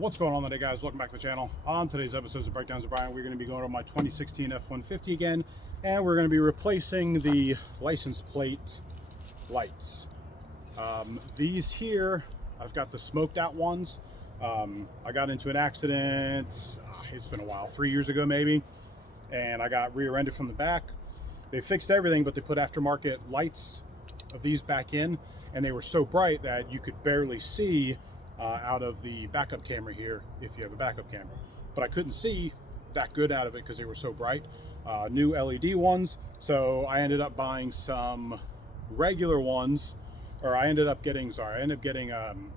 What's going on today, guys? Welcome back to the channel. On today's episode of Breakdowns of Brian, we're going to be going over my 2016 F-150 again, and we're going to be replacing the license plate lights. These here, I've got the smoked out ones. I got into an accident, it's been a while, 3 years ago maybe, and I got rear-ended from the back. They fixed everything, but they put aftermarket lights of these back in, and they were so bright that you could barely see out of the backup camera here if you have a backup camera. But I couldn't see that good out of it because they were so bright. New LED ones, so I ended up buying some regular ones, or I ended up getting some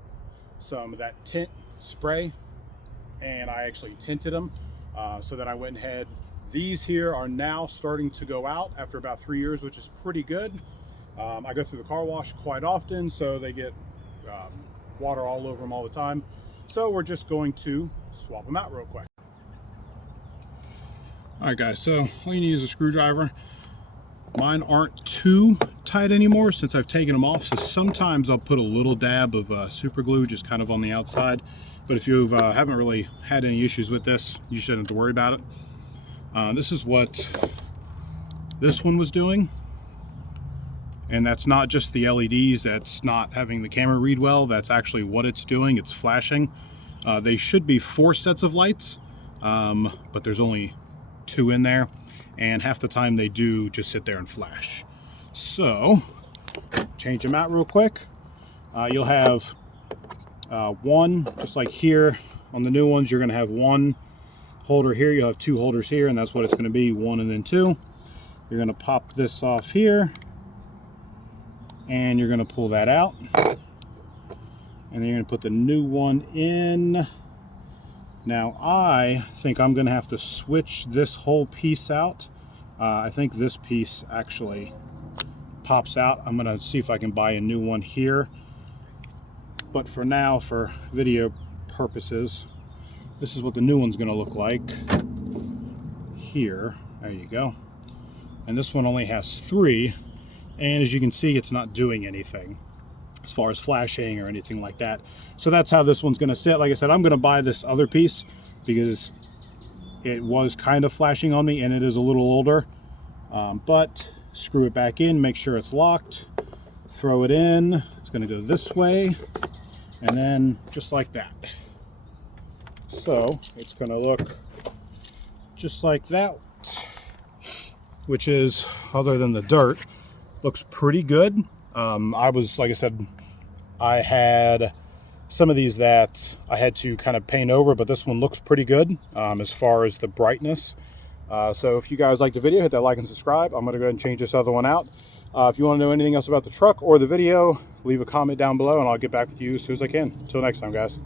of that tint spray, and I actually tinted them so that I went ahead. These here are now starting to go out after about 3 years, which is pretty good. I go through the car wash quite often, so they get water all over them all the time. So we're just going to swap them out real quick. All right, guys, so all you need is a screwdriver. Mine aren't too tight anymore since I've taken them off, so sometimes I'll put a little dab of super glue just kind of on the outside. But if you haven't really had any issues with this, you shouldn't have to worry about it. This is what this one was doing. And that's not just the LEDs, that's not having the camera read well, that's actually what it's doing, it's flashing. They should be 4 sets of lights, but there's only 2 in there, and half the time they do just sit there and flash. So, change them out real quick. You'll have one, just like here on the new ones, you're gonna have one holder here, you'll have 2 holders here, and that's what it's gonna be, 1 and then 2. You're gonna pop this off here, and you're going to pull that out, and then you're going to put the new one in. Now I think I'm going to have to switch this whole piece out. I think this piece actually pops out. I'm going to see if I can buy a new one here, but for now, for video purposes, this is what the new one's going to look like here. There you go. And this one only has 3. And as you can see, it's not doing anything as far as flashing or anything like that. So that's how this one's going to sit. Like I said, I'm going to buy this other piece because it was kind of flashing on me and it is a little older. But screw it back in, make sure it's locked, throw it in. It's going to go this way, and then just like that. So it's going to look just like that, which is, other than the dirt, looks pretty good. Like I said, I had some of these that I had to kind of paint over, but this one looks pretty good as far as the brightness. So if you guys like the video, hit that like and subscribe. I'm gonna go ahead and change this other one out. If you want to know anything else about the truck or the video, leave a comment down below and I'll get back with you as soon as I can. Until next time, guys.